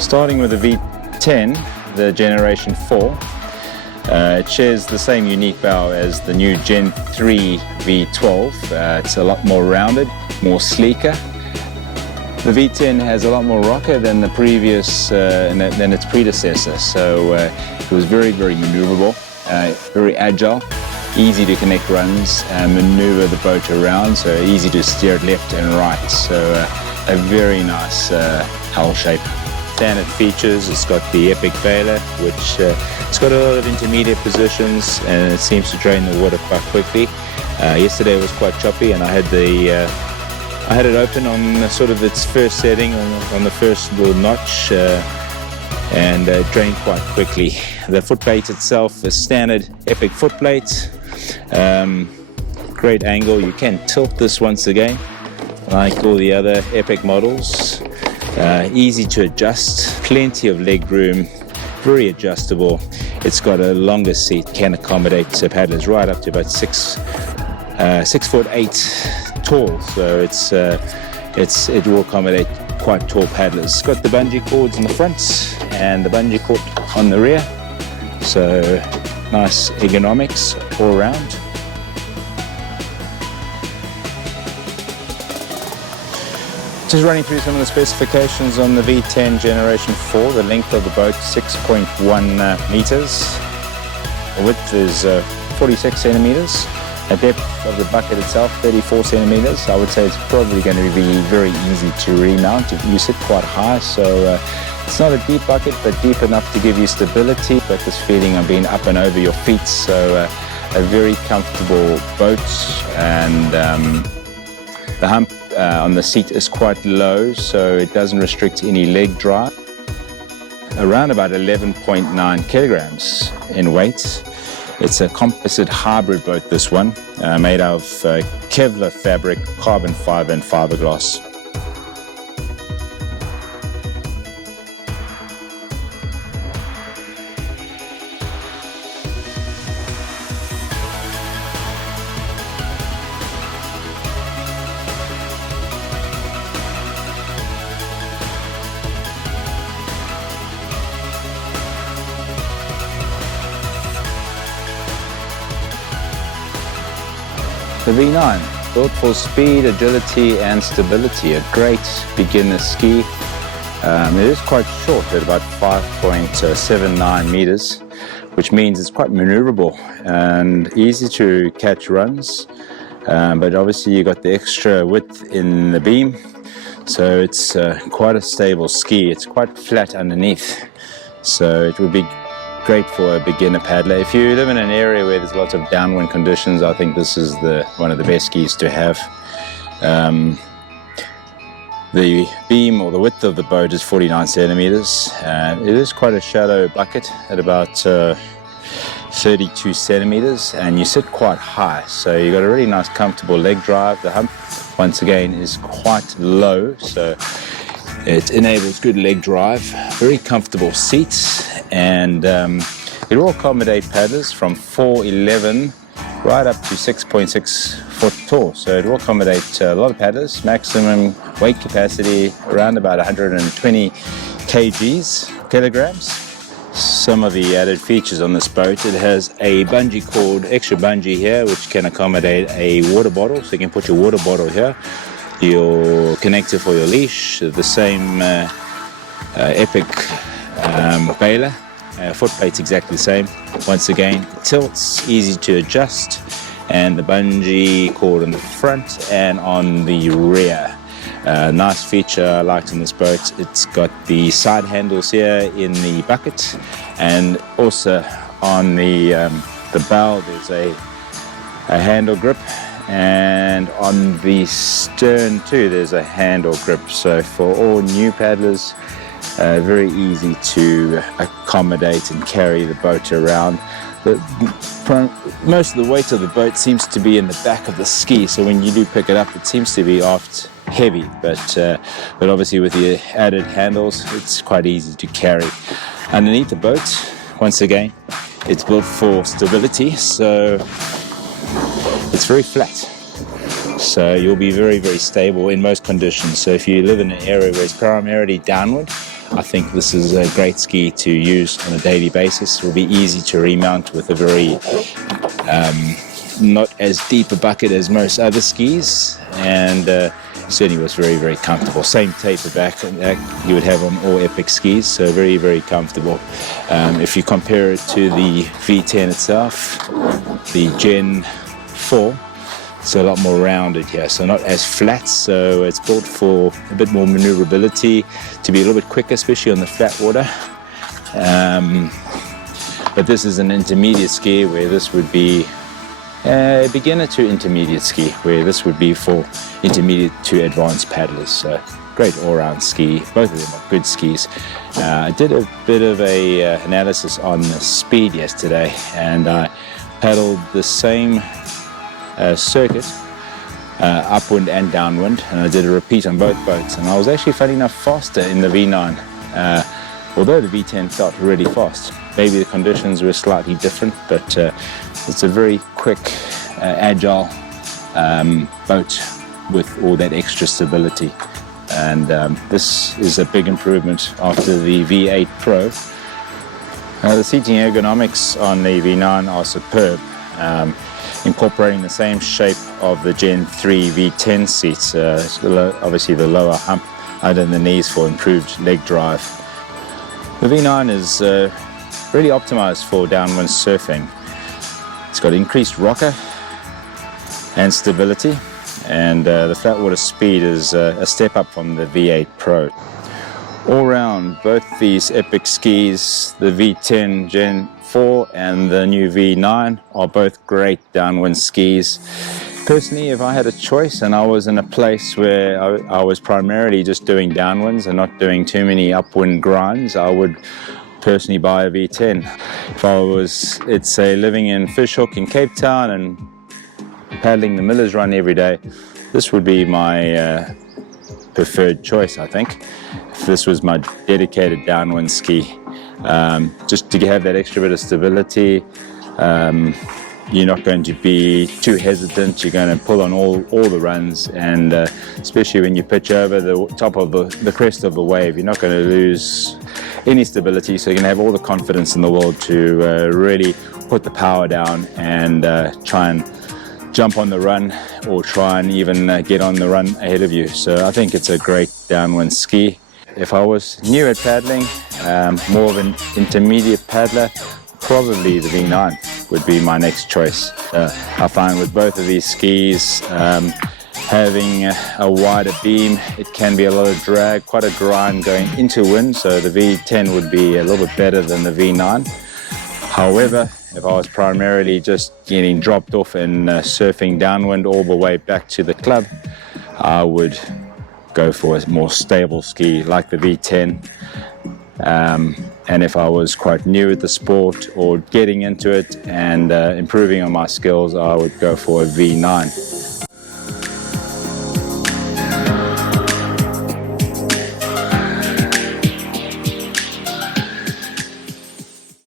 Starting with the V10, the Generation 4, it shares the same unique bow as the new Gen 3 V12. It's a lot more rounded, more sleeker. The V10 has a lot more rocker than the previous, than its predecessor, so it was very, very maneuverable, very agile, easy to connect runs, maneuver the boat around, so easy to steer it left and right. So a very nice hull shape. Standard features, it's got the Epic Baler, which it's got a lot of intermediate positions and it seems to drain the water quite quickly. Yesterday it was quite choppy and I had it open on sort of its first setting on the first little notch and it drained quite quickly. The footplate itself is standard Epic footplate. Great angle, you can tilt this once again like all the other Epic models. Easy to adjust, plenty of leg room, very adjustable. It's got a longer seat, can accommodate paddlers right up to about 6'8" tall, so it will accommodate quite tall paddlers. It's got the bungee cords in the front and the bungee cord on the rear, so nice ergonomics all around. Just running through some of the specifications on the V10 Generation 4. The length of the boat 6.1 meters. The width is 46 centimeters. The depth of the bucket itself 34 centimeters. I would say it's probably going to be very easy to remount if you sit quite high. So it's not a deep bucket, but deep enough to give you stability, but this feeling of being up and over your feet. So a very comfortable boat, and the hump on the seat is quite low, so it doesn't restrict any leg drive. Around about 11.9 kilograms in weight. It's a composite hybrid boat, this one, made out of Kevlar fabric, carbon fiber and fiberglass. The V9, built for speed, agility and stability, a great beginner ski. It is quite short at about 5.79 meters, which means it's quite maneuverable and easy to catch runs. But obviously you got the extra width in the beam, so it's quite a stable ski. It's quite flat underneath, so it would be great for a beginner paddler. If you live in an area where there's lots of downwind conditions, I think this is one of the best skis to have. The beam or the width of the boat is 49 centimeters. It is quite a shallow bucket at about 32 centimeters, and you sit quite high, so you got a really nice comfortable leg drive. The hump once again is quite low, so it enables good leg drive, very comfortable seats, and it will accommodate paddlers from 4'11" right up to 6.6 foot tall. So it will accommodate a lot of paddlers. Maximum weight capacity around about 120 kilograms. Some of the added features on this boat: it has a bungee cord, extra bungee here, which can accommodate a water bottle, so you can put your water bottle here. Your connector for your leash, the same Epic baler, footplate's exactly the same. Once again, tilts, easy to adjust, and the bungee cord on the front and on the rear. Nice feature I liked in this boat, it's got the side handles here in the bucket, and also on the bow there's a handle grip, and on the stern too there's a handle grip. So for all new paddlers, very easy to accommodate and carry the boat around. Most of the weight of the boat seems to be in the back of the ski, so when you do pick it up it seems to be aft heavy, but obviously with the added handles it's quite easy to carry. Underneath the boat, once again, it's built for stability, so it's very flat. So you'll be very, very stable in most conditions. So if you live in an area where it's primarily downwind, I think this is a great ski to use on a daily basis. It will be easy to remount with a very not as deep a bucket as most other skis, and certainly was very, very comfortable. Same taper back that you would have on all Epic skis, so very, very comfortable. If you compare it to the V10 itself, the Gen 4, it's a lot more rounded here, so not as flat, so it's built for a bit more maneuverability, to be a little bit quicker, especially on the flat water. But this is an intermediate ski, where this would be a beginner to intermediate ski, where this would be for intermediate to advanced paddlers. So great all-round ski. Both of them are good skis. I did a bit of a analysis on the speed yesterday, and I paddled the same circuit, upwind and downwind, and I did a repeat on both boats, and I was actually, funny enough, faster in the V9, although the V10 felt really fast. Maybe the conditions were slightly different, but it's a very quick, agile boat with all that extra stability, and this is a big improvement after the V8 Pro. The seating ergonomics on the V9 are superb, incorporating the same shape of the Gen 3 V10 seats, obviously the lower hump under the knees for improved leg drive. The V9 is really optimized for downwind surfing. It's got increased rocker and stability, and the flat water speed is a step up from the V8 Pro. All round, both these Epic skis, the V10 Gen 4 and the new V9, are both great downwind skis. Personally, if I had a choice and I was in a place where I was primarily just doing downwinds and not doing too many upwind grinds, I would personally buy a V10. If I was, let's say, living in Fishhook in Cape Town and paddling the Miller's Run every day, this would be my preferred choice, I think. If this was my dedicated downwind ski, just to have that extra bit of stability. You're not going to be too hesitant. You're going to pull on all the runs, and especially when you pitch over the top of the crest of the wave, you're not going to lose any stability, so you're going to have all the confidence in the world to really put the power down and try and jump on the run, or try and even get on the run ahead of you. So I think it's a great downwind ski. If I was new at paddling, more of an intermediate paddler, probably the V9 would be my next choice. I find with both of these skis, having a wider beam, it can be a lot of drag, quite a grind going into wind, so the V10 would be a little bit better than the V9. However, if I was primarily just getting dropped off and surfing downwind all the way back to the club, I would go for a more stable ski like the V10. And if I was quite new at the sport or getting into it and improving on my skills, I would go for a V9.